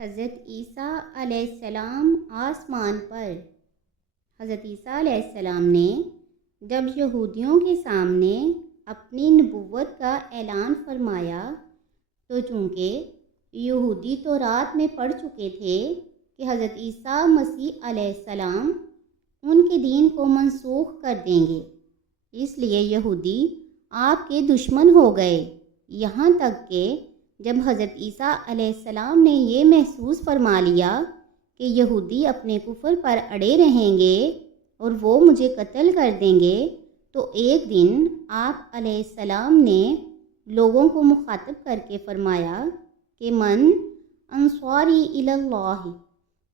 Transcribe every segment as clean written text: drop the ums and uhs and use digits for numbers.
حضرت عیسیٰ علیہ السلام آسمان پر۔ حضرت عیسیٰ علیہ السلام نے جب یہودیوں کے سامنے اپنی نبوت کا اعلان فرمایا تو چونکہ یہودی تورات میں پڑھ چکے تھے کہ حضرت عیسیٰ مسیح علیہ السلام ان کے دین کو منسوخ کر دیں گے، اس لیے یہودی آپ کے دشمن ہو گئے، یہاں تک کہ جب حضرت عیسیٰ علیہ السلام نے یہ محسوس فرما لیا کہ یہودی اپنے کفر پر اڑے رہیں گے اور وہ مجھے قتل کر دیں گے، تو ایک دن آپ علیہ السلام نے لوگوں کو مخاطب کر کے فرمایا کہ من انصاری الی اللہ،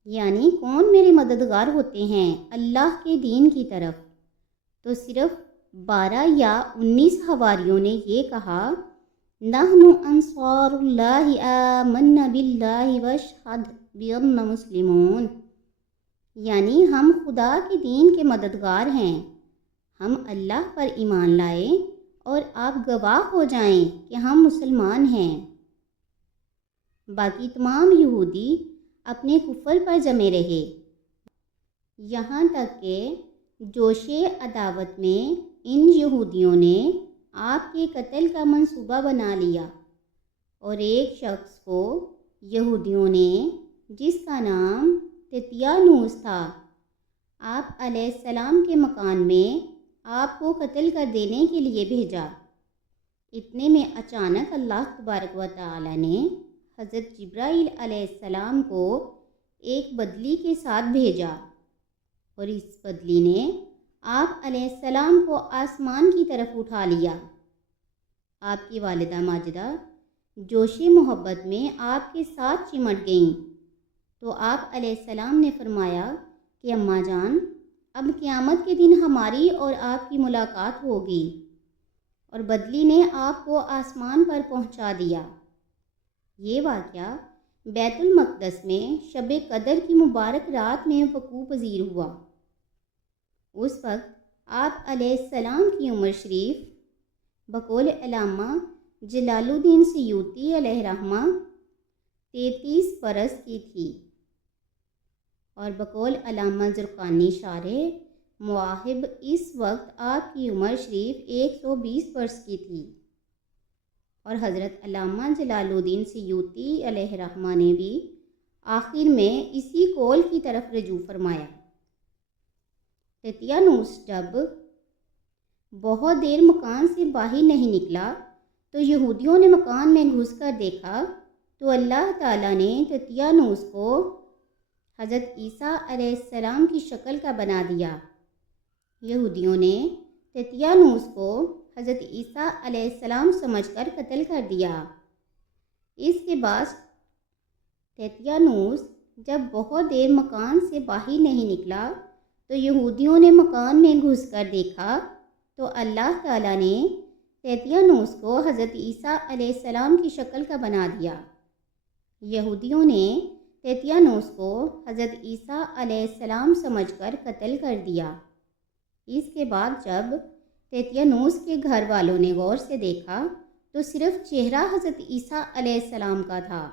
یعنی کون میرے مددگار ہوتے ہیں اللہ کے دین کی طرف۔ تو صرف 12 یا 19 حواریوں نے یہ کہا نحن انصار اللہ آمنا باللہ واشہد بأننا مسلمون، یعنی ہم خدا کے دین کے مددگار ہیں، ہم اللہ پر ایمان لائے اور آپ گواہ ہو جائیں کہ ہم مسلمان ہیں۔ باقی تمام یہودی اپنے کفر پر جمے رہے، یہاں تک کہ جوش عداوت میں ان یہودیوں نے آپ کے قتل کا منصوبہ بنا لیا، اور ایک شخص کو یہودیوں نے جس کا نام تتیانوس تھا، آپ علیہ السلام کے مکان میں آپ کو قتل کر دینے کے لیے بھیجا۔ اتنے میں اچانک اللہ تبارک و تعالی نے حضرت جبرائیل علیہ السلام کو ایک بدلی کے ساتھ بھیجا، اور اس بدلی نے آپ علیہ السلام کو آسمان کی طرف اٹھا لیا۔ آپ کی والدہ ماجدہ جوش محبت میں آپ کے ساتھ چمٹ گئیں، تو آپ علیہ السلام نے فرمایا کہ اماں جان، اب قیامت کے دن ہماری اور آپ کی ملاقات ہوگی، اور بدلی نے آپ کو آسمان پر پہنچا دیا۔ یہ واقعہ بیت المقدس میں شب قدر کی مبارک رات میں وقوع پذیر ہوا۔ اس وقت آپ علیہ السلام کی عمر شریف بقول علامہ جلال الدین سیوطی علیہ رحمہ 33 برس کی تھی، اور بقول علامہ زرقانی شارح مواہب اس وقت آپ کی عمر شریف 120 برس کی تھی، اور حضرت علامہ جلال الدین سیوطی علیہ رحمہ نے بھی آخر میں اسی قول کی طرف رجوع فرمایا۔ تتیانوس جب بہت دیر مکان سے باہر نہیں نکلا تو یہودیوں نے مکان میں گھس کر دیکھا، تو اللہ تعالیٰ نے تتیانوس کو حضرت عیسیٰ علیہ السلام کی شکل کا بنا دیا۔ یہودیوں نے تتیانوس کو حضرت عیسیٰ علیہ السلام سمجھ کر قتل کر دیا۔ اس کے بعد تتیانوس جب بہت دیر مکان سے باہر نہیں نکلا تو یہودیوں نے مکان میں گھس کر دیکھا، تو اللہ تعالیٰ نے تتیانوس کو حضرت عیسیٰ علیہ السلام کی شکل کا بنا دیا۔ یہودیوں نے تتیانوس کو حضرت عیسیٰ علیہ السلام سمجھ کر قتل کر دیا۔ اس کے بعد جب تتیانوس کے گھر والوں نے غور سے دیکھا تو صرف چہرہ حضرت عیسیٰ علیہ السلام کا تھا،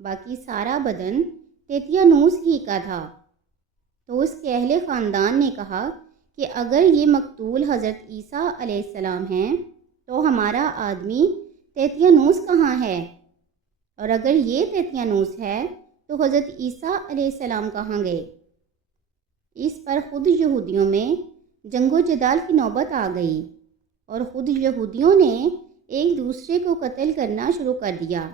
باقی سارا بدن تتیانوس ہی کا تھا۔ تو اس کے اہل خاندان نے کہا کہ اگر یہ مقتول حضرت عیسیٰ علیہ السلام ہیں تو ہمارا آدمی تتیانوس کہاں ہے، اور اگر یہ تتیانوس ہے تو حضرت عیسیٰ علیہ السلام کہاں گئے۔ اس پر خود یہودیوں میں جنگ و جدال کی نوبت آ گئی، اور خود یہودیوں نے ایک دوسرے کو قتل کرنا شروع کر دیا،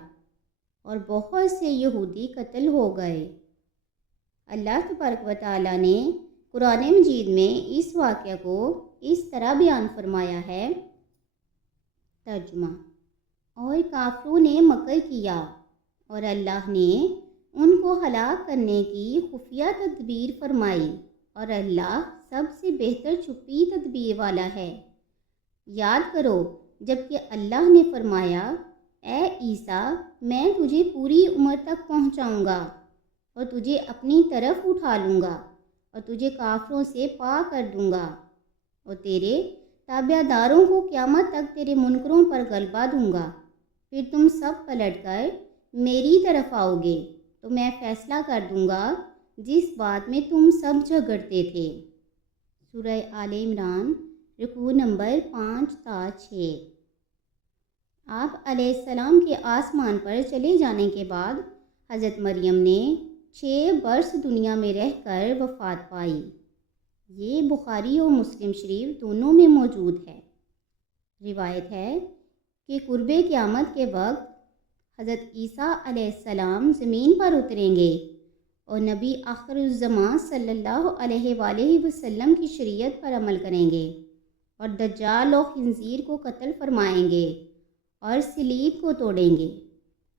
اور بہت سے یہودی قتل ہو گئے۔ اللہ تبارک و تعالیٰ نے قرآن مجید میں اس واقعہ کو اس طرح بیان فرمایا ہے۔ ترجمہ: اور کافروں نے مکر کیا اور اللہ نے ان کو ہلاک کرنے کی خفیہ تدبیر فرمائی، اور اللہ سب سے بہتر چھپی تدبیر والا ہے۔ یاد کرو جب کہ اللہ نے فرمایا اے عیسیٰ، میں تجھے پوری عمر تک پہنچاؤں گا اور تجھے اپنی طرف اٹھا لوں گا اور تجھے کافروں سے پاک کر دوں گا، اور تیرے تابع داروں کو قیامت تک تیرے منکروں پر غلبہ دوں گا، پھر تم سب پلٹ کر میری طرف آؤ گے تو میں فیصلہ کر دوں گا جس بات میں تم سب جھگڑتے تھے۔ سورہ آل عمران رکوع نمبر 5 تا 6۔ آپ علیہ السلام کے آسمان پر چلے جانے کے بعد حضرت مریم نے 6 برس دنیا میں رہ کر وفات پائی۔ یہ بخاری اور مسلم شریف دونوں میں موجود ہے۔ روایت ہے کہ قرب قیامت کے وقت حضرت عیسیٰ علیہ السلام زمین پر اتریں گے اور نبی آخر الزمان صلی اللہ علیہ وآلہ وسلم کی شریعت پر عمل کریں گے اور دجال و خنزیر کو قتل فرمائیں گے اور صلیب کو توڑیں گے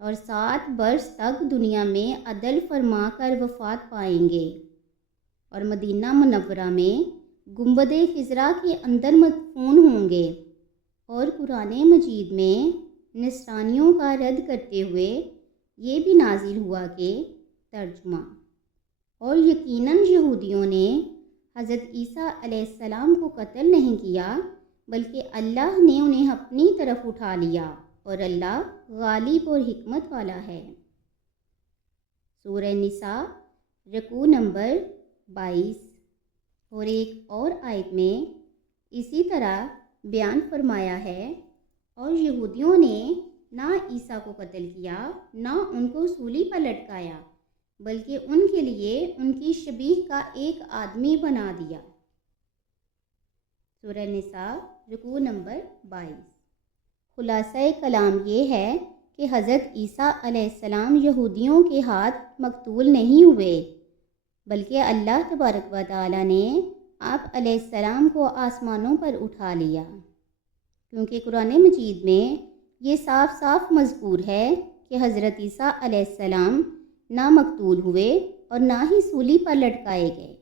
اور 7 برس تک دنیا میں عدل فرما کر وفات پائیں گے اور مدینہ منورہ میں گنبد خضرا کے اندر مدفون ہوں گے۔ اور قرآن مجید میں نصرانیوں کا رد کرتے ہوئے یہ بھی نازل ہوا کہ ترجمہ، اور یقیناً یہودیوں نے حضرت عیسیٰ علیہ السلام کو قتل نہیں کیا بلکہ اللہ نے انہیں اپنی طرف اٹھا لیا اور اللہ غالب اور حکمت والا ہے۔ سورہ نساء رکوع نمبر 22۔ اور ایک اور آیت میں اسی طرح بیان فرمایا ہے، اور یہودیوں نے نہ عیسیٰ کو قتل کیا نہ ان کو سولی پر لٹکایا بلکہ ان کے لیے ان کی شبیہ کا ایک آدمی بنا دیا۔ سورہ نساء رکوع نمبر 22۔ خلاصہ کلام یہ ہے کہ حضرت عیسیٰ علیہ السلام یہودیوں کے ہاتھ مقتول نہیں ہوئے بلکہ اللہ تبارک و تعالیٰ نے آپ علیہ السلام کو آسمانوں پر اٹھا لیا، کیونکہ قرآن مجید میں یہ صاف صاف مذکور ہے کہ حضرت عیسیٰ علیہ السلام نہ مقتول ہوئے اور نہ ہی سولی پر لٹکائے گئے۔